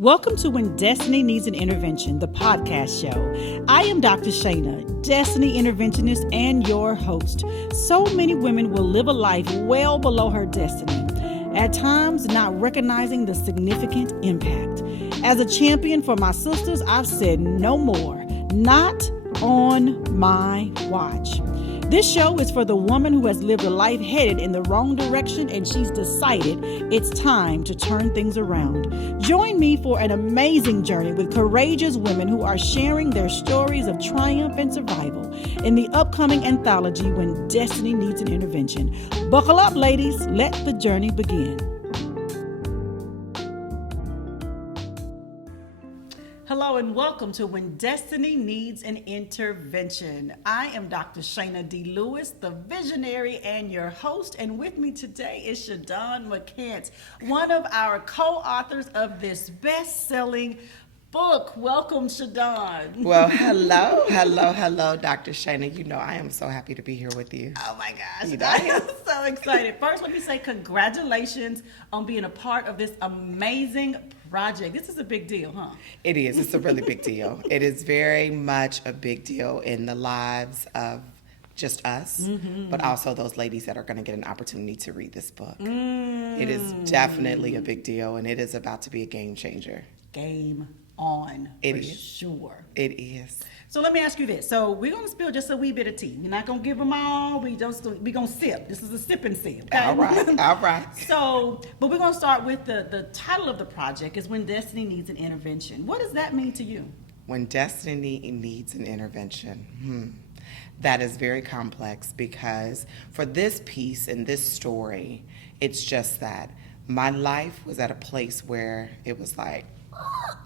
Welcome to When Destiny Needs an Intervention, the podcast show. I am Dr. Shana, Destiny Interventionist and your host. So many women will live a life well below her destiny, at times not recognizing the significant impact. As a champion for my sisters, I've said no more, not on my watch. This show is for the woman who has lived a life headed in the wrong direction and she's decided it's time to turn things around. Join me for an amazing journey with courageous women who are sharing their stories of triumph and survival in the upcoming anthology When Destiny Needs an Intervention. Buckle up, ladies. Let the journey begin. Hello and welcome to When Destiny Needs an Intervention. I am Dr. Shana D. Lewis, the visionary and your host, and with me today is Shana McCants, one of our co-authors of this best-selling book. Welcome, Shana. Well, hello, Dr. Shana. You know, I am so happy to be here with you. Oh my gosh, I am so excited. First, let me say congratulations on being a part of this amazing project. This is a big deal, huh? It is. It's a really big deal. It is very much a big deal in the lives of just us, but also those ladies that are going to get an opportunity to read this book. It is definitely a big deal, and it is about to be a game changer. Game on, it for is. Sure. It is. So let me ask you this. So we're going to spill just a wee bit of tea. We're not going to give them all. We're going to sip. This is a sip and sip. Okay? All right. So, but we're going to start with the title of the project is When Destiny Needs an Intervention. What does that mean to you? When destiny needs an intervention. That is very complex because for this piece and this story, it's just that my life was at a place where it was like,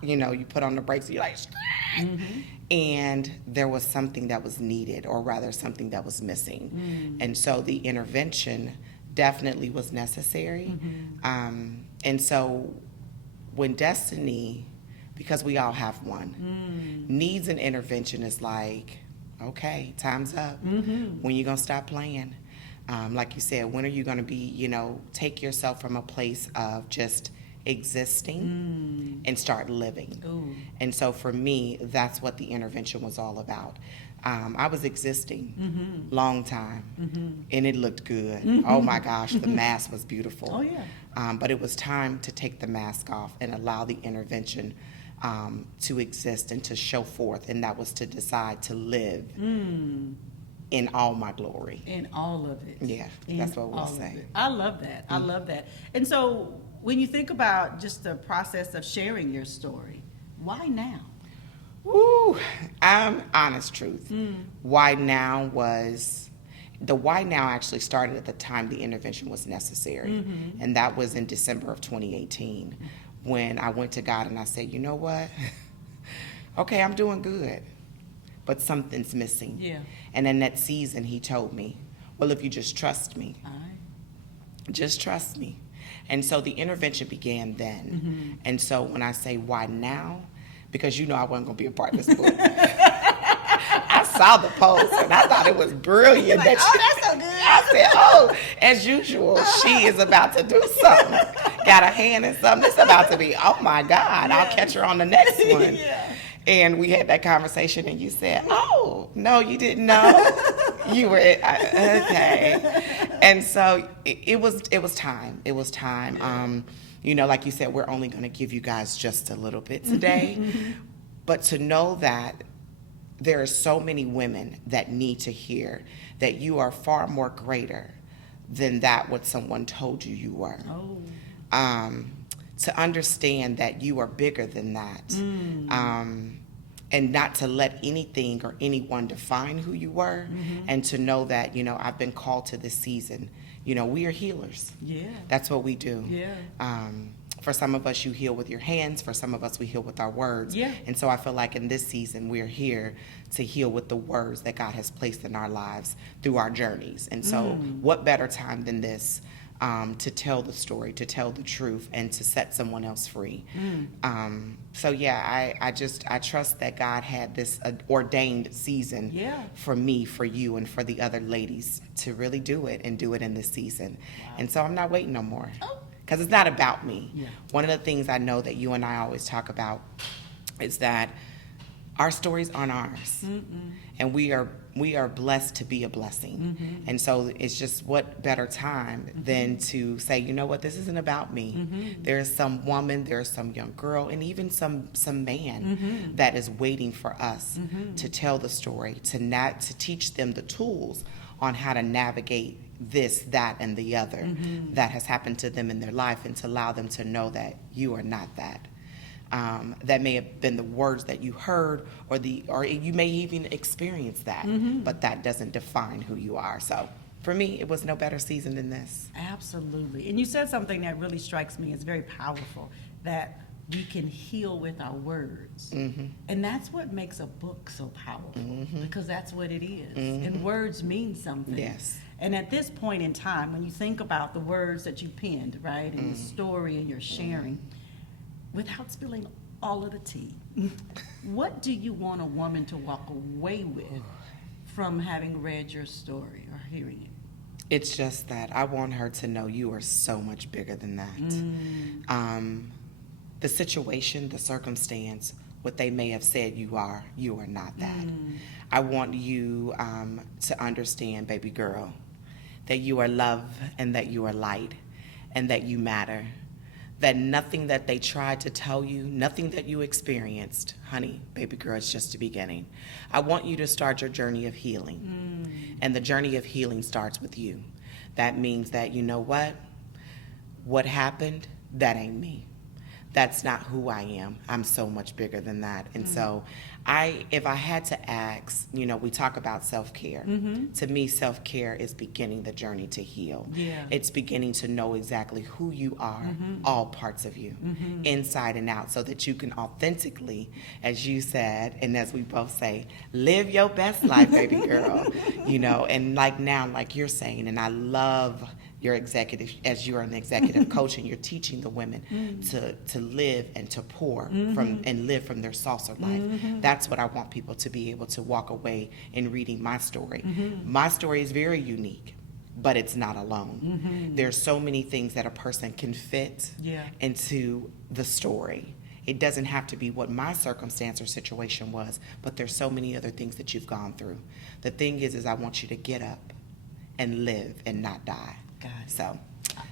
you know, you put on the brakes and you're like, and there was something that was needed, or rather something that was missing. And so the intervention definitely was necessary. And so when destiny, because we all have one, needs an intervention, is like, okay, time's up. When you gonna stop playing? Like you said, when are you gonna be, you know, take yourself from a place of just existing and start living. And so for me, that's what the intervention was all about. I was existing long time, and it looked good. Oh my gosh, the mask was beautiful. Oh yeah. But it was time to take the mask off and allow the intervention to exist and to show forth, and that was to decide to live in all my glory. In all of it. Yeah, that's what we'll say. I love that. I love that. And so when you think about just the process of sharing your story, why now? Woo, honest truth. Why now actually started at the time the intervention was necessary. And that was in December of 2018 when I went to God and I said, you know what? Okay, I'm doing good, but something's missing. Yeah. And in that season, he told me, well, if you just trust me, just trust me. And so the intervention began then. And so when I say why now, because you know I wasn't going to be a part of this book. I saw the post and I thought it was brilliant. Like, that's so good. I said, oh, as usual, she is about to do something. Got a hand in something. It's about to be, oh my God, I'll catch her on the next one. Yeah. And we had that conversation and you said, oh, no, you didn't know. You were, okay. And so it was time. It was time. You know, like you said, we're only going to give you guys just a little bit today. But to know that there are so many women that need to hear that you are far more greater than that what someone told you you were. To understand that you are bigger than that. And not to let anything or anyone define who you were. And to know that, you know, I've been called to this season. You know, we are healers. Yeah. That's what we do. Yeah. For some of us, you heal with your hands. For some of us, we heal with our words. Yeah. And so I feel like in this season, we're here to heal with the words that God has placed in our lives through our journeys. And so what better time than this to tell the story, to tell the truth, and to set someone else free. So yeah, I trust that God had this ordained season for me, for you, and for the other ladies to really do it and do it in this season. Wow. And so I'm not waiting no more. Oh. because it's not about me. Yeah. One of the things I know that you and I always talk about is that our stories aren't ours. And we are blessed to be a blessing. And so it's just, what better time than to say, you know what, this isn't about me. There's some woman, there's some young girl, and even some man that is waiting for us to tell the story, to teach them the tools on how to navigate this, that, and the other that has happened to them in their life, and to allow them to know that you are not that. That may have been the words that you heard, or you may even experience that, but that doesn't define who you are. So for me, it was no better season than this. Absolutely. And you said something that really strikes me as very powerful, that we can heal with our words. And that's what makes a book so powerful, because that's what it is. And words mean something. Yes. And at this point in time, when you think about the words that you penned, right, and the story and your sharing, without spilling all of the tea, what do you want a woman to walk away with from having read your story or hearing it? It's just that I want her to know you are so much bigger than that. The situation, the circumstance, what they may have said you are not that. I want you to understand, baby girl, that you are loved, and that you are light, and that you matter. That nothing that they tried to tell you, nothing that you experienced, honey, baby girl, it's just the beginning. I want you to start your journey of healing. And the journey of healing starts with you. That means that, you know what happened, that ain't me. That's not who I am. I'm so much bigger than that. And so if I had to ask, we talk about self-care. To me, self-care is beginning the journey to heal. Yeah. It's beginning to know exactly who you are, all parts of you, inside and out, so that you can authentically, as you said, and as we both say, live your best life, baby girl. And like you're saying, and I love your executive, as you're an executive coach, and you're teaching the women to live and to pour from, and live from their saucer life. That's what I want people to be able to walk away in reading my story. My story is very unique, but it's not alone. There's so many things that a person can fit into the story. It doesn't have to be what my circumstance or situation was, but there's so many other things that you've gone through. The thing is I want you to get up and live and not die. Got it. So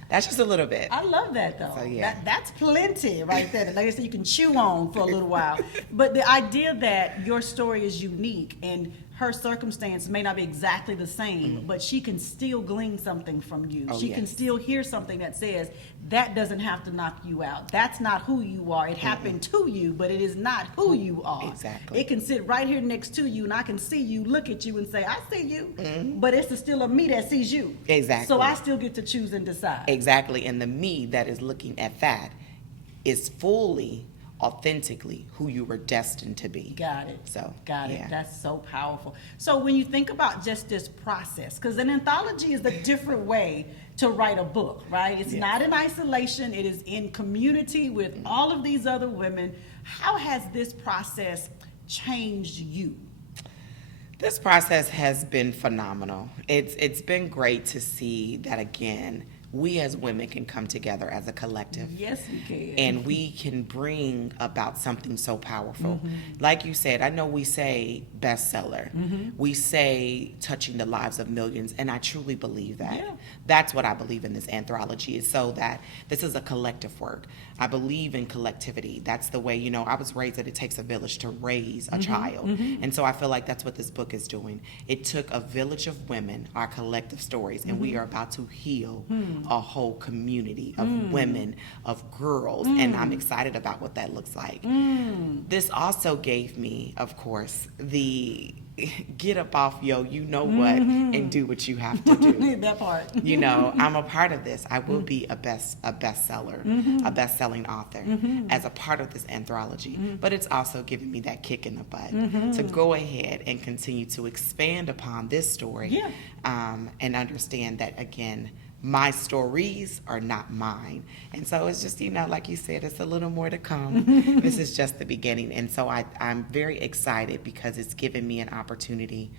that's just a little bit. I love that, though. So, yeah. That's plenty right there. Like I said, you can chew on for a little while. But the idea that your story is unique and her circumstance may not be exactly the same, but she can still glean something from you. She can still hear something that says, that doesn't have to knock you out. That's not who you are. It happened to you, but it is not who you are. Exactly. It can sit right here next to you, and I can see you, look at you, and say, I see you, but it's still a me that sees you. Exactly. So I still get to choose and decide. Exactly. And the me that is looking at that is fully, authentically who you were destined to be. Got it. So, got yeah. it. That's so powerful. So when you think about just this process, because an anthology is a different way to write a book, right? It's not in isolation. It is in community with all of these other women. How has this process changed you? This process has been phenomenal. It's been great to see that, again, we as women can come together as a collective. Yes, we can. And we can bring about something so powerful. Like you said, I know we say bestseller. We say touching the lives of millions, and I truly believe that. Yeah. That's what I believe in this anthology, is so that this is a collective work. I believe in collectivity. That's the way, I was raised that it takes a village to raise a child. And so I feel like that's what this book is doing. It took a village of women, our collective stories, and we are about to heal a whole community of women, of girls, and I'm excited about what that looks like. This also gave me, of course, the get up off what and do what you have to do. That part. I'm a part of this. I will be a bestseller, a best-selling author as a part of this anthology. But it's also giving me that kick in the butt to go ahead and continue to expand upon this story, and understand that, again, my stories are not mine. And so it's just, like you said, it's a little more to come. This is just the beginning. And so I'm very excited because it's given me an opportunity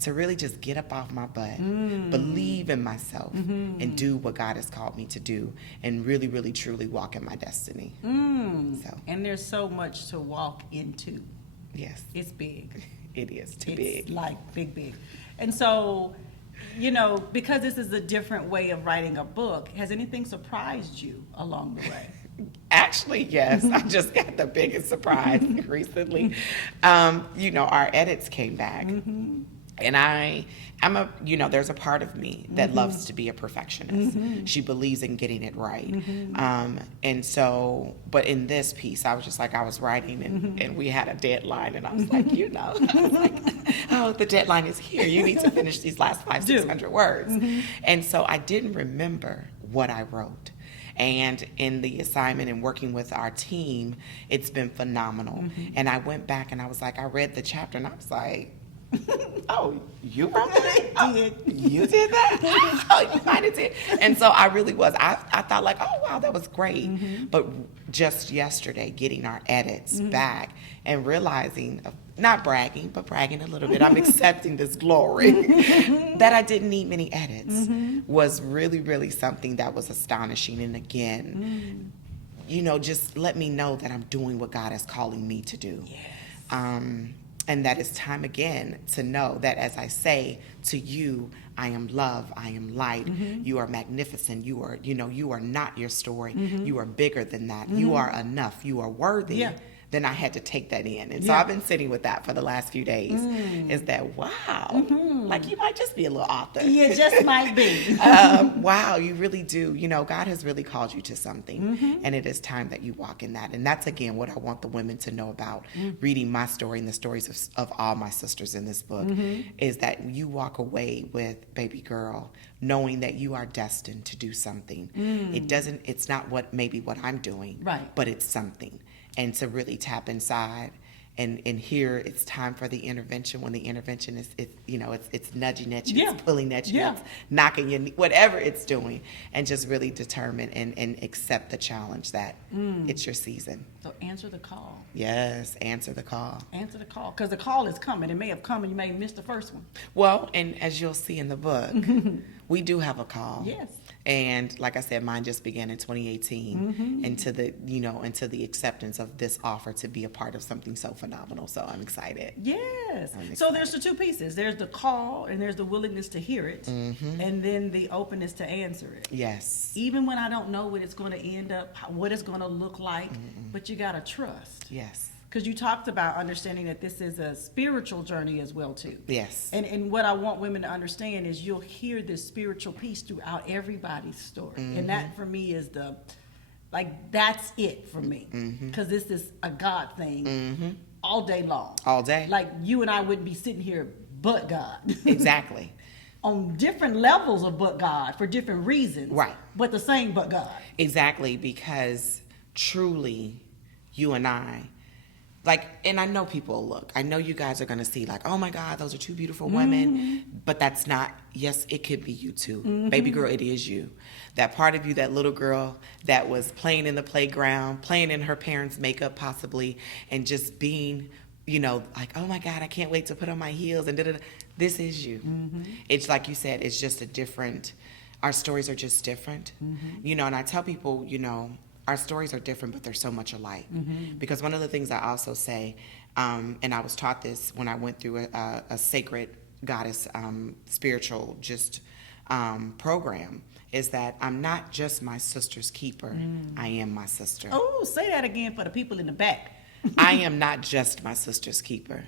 to really just get up off my butt, believe in myself, and do what God has called me to do, and really, really, truly walk in my destiny. So, and there's so much to walk into. yes. It's big. It is too It's big. like big. And so, because this is a different way of writing a book, has anything surprised you along the way? Actually, yes. I just got the biggest surprise recently. Our edits came back. And there's a part of me that loves to be a perfectionist. She believes in getting it right. And so, but in this piece, I was just like, I was writing and we had a deadline, and I was like, I was like, oh, the deadline is here. You need to finish these last 500-600 words. And so I didn't remember what I wrote. And in the assignment and working with our team, it's been phenomenal. And I went back and I was like, I read the chapter and I was like, oh, you wrote that? Oh, you did that? Oh, you might have did. And so I really was. I thought like, oh, wow, that was great. But just yesterday, getting our edits back and realizing, not bragging, but bragging a little bit, I'm accepting this glory, that I didn't need many edits was really, really something that was astonishing. And again, just let me know that I'm doing what God is calling me to do. Yes. And that it's time again to know that as I say to you, I am love, I am light, you are magnificent, you are not your story, you are bigger than that, you are enough, you are worthy. Yeah. Then I had to take that in. And so I've been sitting with that for the last few days. Is that, wow, like you might just be a little author. You just might be. Wow, you really do. God has really called you to something. And it is time that you walk in that. And that's, again, what I want the women to know about reading my story and the stories of all my sisters in this book, is that you walk away with, baby girl, knowing that you are destined to do something. It's not what I'm doing, right? But it's something. And to really tap inside and here it's time for the intervention, when the intervention is it's nudging at you, it's pulling at you, it's knocking you, whatever it's doing, and just really determine and accept the challenge that it's your season. So answer the call. Yes, answer the call. Answer the call, because the call is coming. It may have come and you may have missed the first one. Well, and as you'll see in the book, we do have a call. Yes. And like I said, mine just began in 2018 into the acceptance of this offer to be a part of something so phenomenal. So I'm excited. Yes. So there's the two pieces. There's the call and there's the willingness to hear it, and then the openness to answer it. Yes. Even when I don't know what it's going to end up, what it's going to look like, but you got to trust. Yes. Because you talked about understanding that this is a spiritual journey as well, too. Yes. And what I want women to understand is you'll hear this spiritual piece throughout everybody's story. And that, for me, is that's it for me. Because this is a God thing all day long. All day. Like, you and I wouldn't be sitting here but God. Exactly. On different levels of but God for different reasons. Right. But the same but God. Exactly, because truly, you and I, and I know people look. I know you guys are going to see oh my God, those are two beautiful women. But that's not, yes, it could be you too. Baby girl, it is you. That part of you, that little girl that was playing in the playground, playing in her parents' makeup possibly, and just being, oh my God, I can't wait to put on my heels and da-da-da. This is you. It's like you said, it's just our stories are just different. And I tell people, our stories are different, but they're so much alike. Because one of the things I also say, and I was taught this when I went through a sacred goddess spiritual program, is that I'm not just my sister's keeper, I am my sister. Oh, say that again for the people in the back. I am not just my sister's keeper,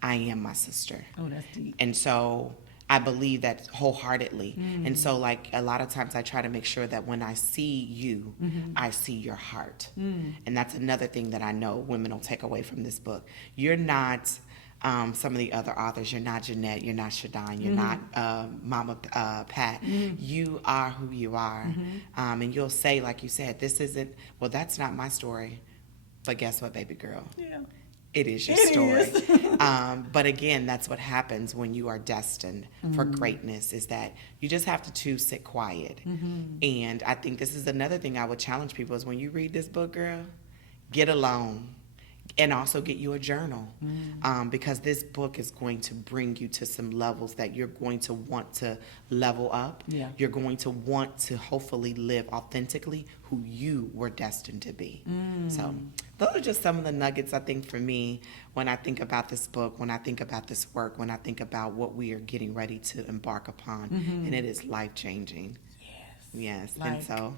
I am my sister. Oh, that's deep. And so I believe that wholeheartedly. And so a lot of times I try to make sure that when I see you, I see your heart. And that's another thing that I know women will take away from this book. You're not some of the other authors. You're not Jeanette, you're not Shadine, you're not Mama Pat. You are who you are. And you'll say, like you said, this isn't, well, that's not my story. But guess what, baby girl? Yeah. It is your story. But again, that's what happens when you are destined for greatness, is that you just have to sit quiet. And I think this is another thing I would challenge people is when you read this book, girl, get alone. And also get you a journal, because this book is going to bring you to some levels that you're going to want to level up. Yeah. You're going to want to hopefully live authentically who you were destined to be. So those are just some of the nuggets, I think, for me when I think about this book, when I think about this work, when I think about what we are getting ready to embark upon. And it is life-changing. Yes. And so,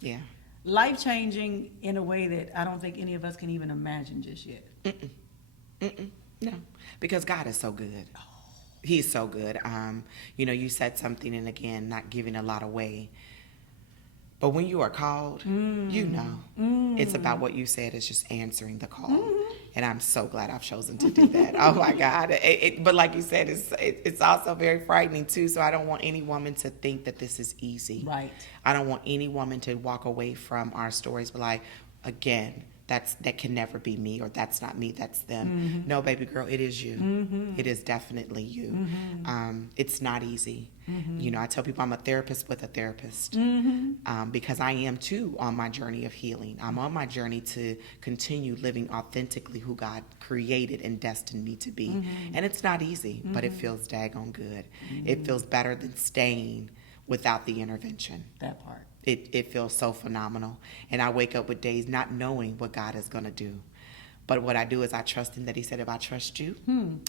yeah. Life-changing in a way that I don't think any of us can even imagine just yet. No, because God is so good. He's so good. You said something, and again, not giving a lot away. But when you are called, it's about what you said. It's just answering the call. And I'm so glad I've chosen to do that. Oh, my God. But like you said, it's also very frightening, too. So I don't want any woman to think that this is easy. Right. I don't want any woman to walk away from our stories but like, again, that can never be me, or that's not me, that's them. No, baby girl, it is you. It is definitely you. It's not easy. I tell people I'm a therapist with a therapist, because I am too on my journey of healing. I'm on my journey to continue living authentically who God created and destined me to be. And it's not easy, but it feels daggone good. It feels better than staying without the intervention. That part. It feels so phenomenal. And I wake up with days not knowing what God is going to do. But what I do is I trust him, that he said, if I trust you,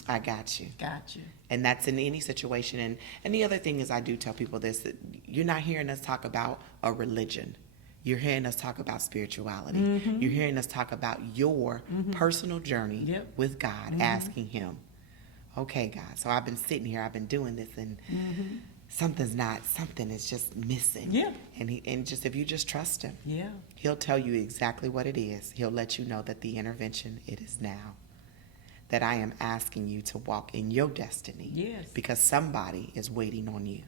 I got you. Got you. And that's in any situation. And the other thing is, I do tell people this, that you're not hearing us talk about a religion. You're hearing us talk about spirituality. You're hearing us talk about your personal journey with God, asking him, okay, God, so I've been sitting here, I've been doing this, and something is just missing. Yeah. And just, if you just trust him, he'll tell you exactly what it is. He'll let you know that the intervention, it is now. That I am asking you to walk in your destiny. Yes. Because somebody is waiting on you.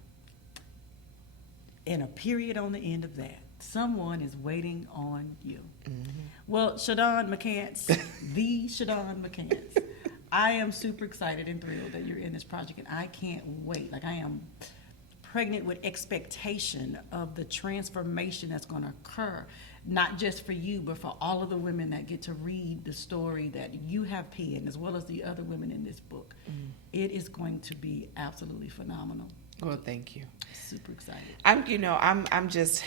And a period on the end of that. Someone is waiting on you. Well, Shadon McCants, the Shadon McCants, I am super excited and thrilled that you're in this project, and I can't wait. Like, I am pregnant with expectation of the transformation that's going to occur, not just for you, but for all of the women that get to read the story that you have penned, as well as the other women in this book. It is going to be absolutely phenomenal. Well, thank you. Super excited. I'm just,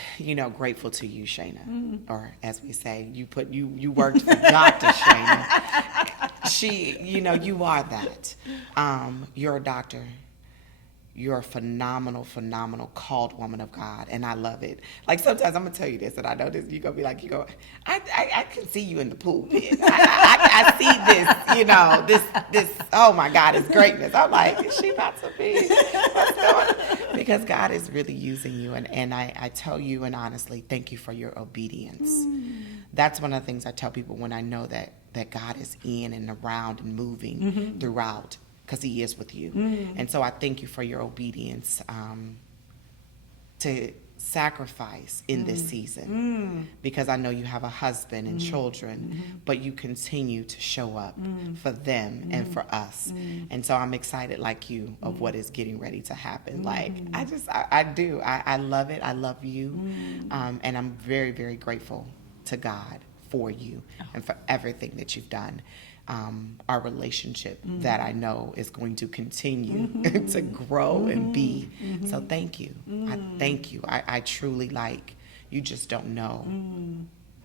grateful to you, Shana. Or as we say, you worked for Dr. Shana. She, you are that. You're a doctor. You're a phenomenal, phenomenal called woman of God, and I love it. Like, sometimes I'm gonna tell you this, and I know this. You're gonna be like, I can see you in the pulpit. I see this, oh my God, it's greatness. I'm like, is she about to be? What's going on? Because God is really using you, and I tell you, and honestly, thank you for your obedience. That's one of the things I tell people when I know that God is in and around and moving throughout. Because he is with you. And so I thank you for your obedience to sacrifice in this season. Because I know you have a husband and children, but you continue to show up for them and for us. And so I'm excited, like you, of what is getting ready to happen. Like, I do. I love it. I love you. And I'm very, very grateful to God for you and for everything that you've done. Our relationship that I know is going to continue to grow and be. So thank you. I thank you. I truly, you just don't know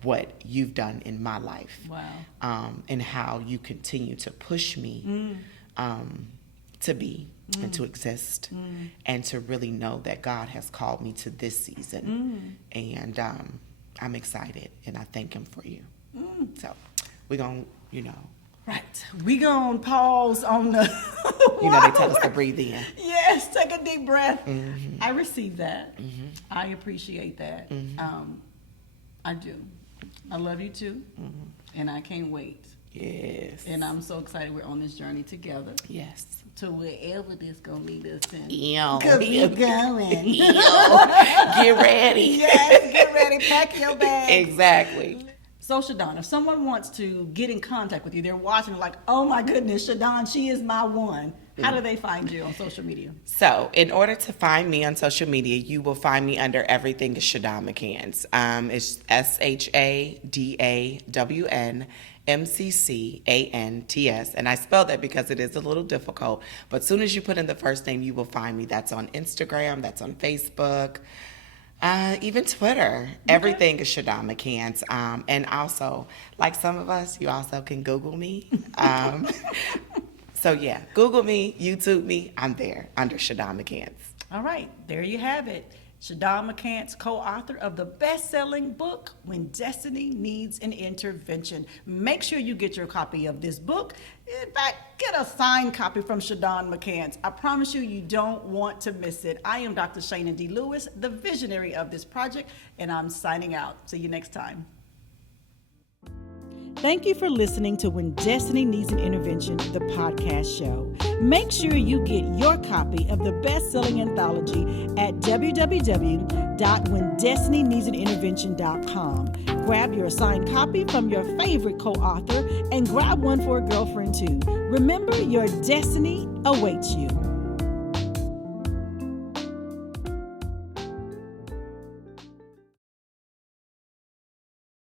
what you've done in my life. Wow. And how you continue to push me to be and to exist and to really know that God has called me to this season. And I'm excited, and I thank him for you. So we're going to, Right. We gonna pause on the they tell us to breathe in. Yes, take a deep breath. I receive that. I appreciate that. I do. I love you too. And I can't wait. Yes. And I'm so excited we're on this journey together. Yes. To wherever this gonna lead us in. Cause we going. Get ready. Yes, get ready. Pack your bag. Exactly. So, Shadon, if someone wants to get in contact with you, they're watching like, oh my goodness, Shadon, she is my one. How do they find you on social media? So, in order to find me on social media, you will find me under everything is Shadon McCants. It's SHADAWN MCCANTS. And I spelled that because it is a little difficult. But as soon as you put in the first name, you will find me. That's on Instagram. That's on Facebook. Even Twitter. Everything is Shana McCants. And also, like some of us, you also can Google me. So yeah, Google me, YouTube me. I'm there under Shana McCants. All right, there you have it. Shana McCants, co-author of the best-selling book, When Destiny Needs an Intervention. Make sure you get your copy of this book. In fact, get a signed copy from Shana McCants. I promise you, you don't want to miss it. I am Dr. Shana D. Lewis, the visionary of this project, and I'm signing out. See you next time. Thank you for listening to When Destiny Needs an Intervention, the podcast show. Make sure you get your copy of the best-selling anthology at www.whendestinyneedsanintervention.com. Grab your signed copy from your favorite co-author and grab one for a girlfriend too. Remember, your destiny awaits you.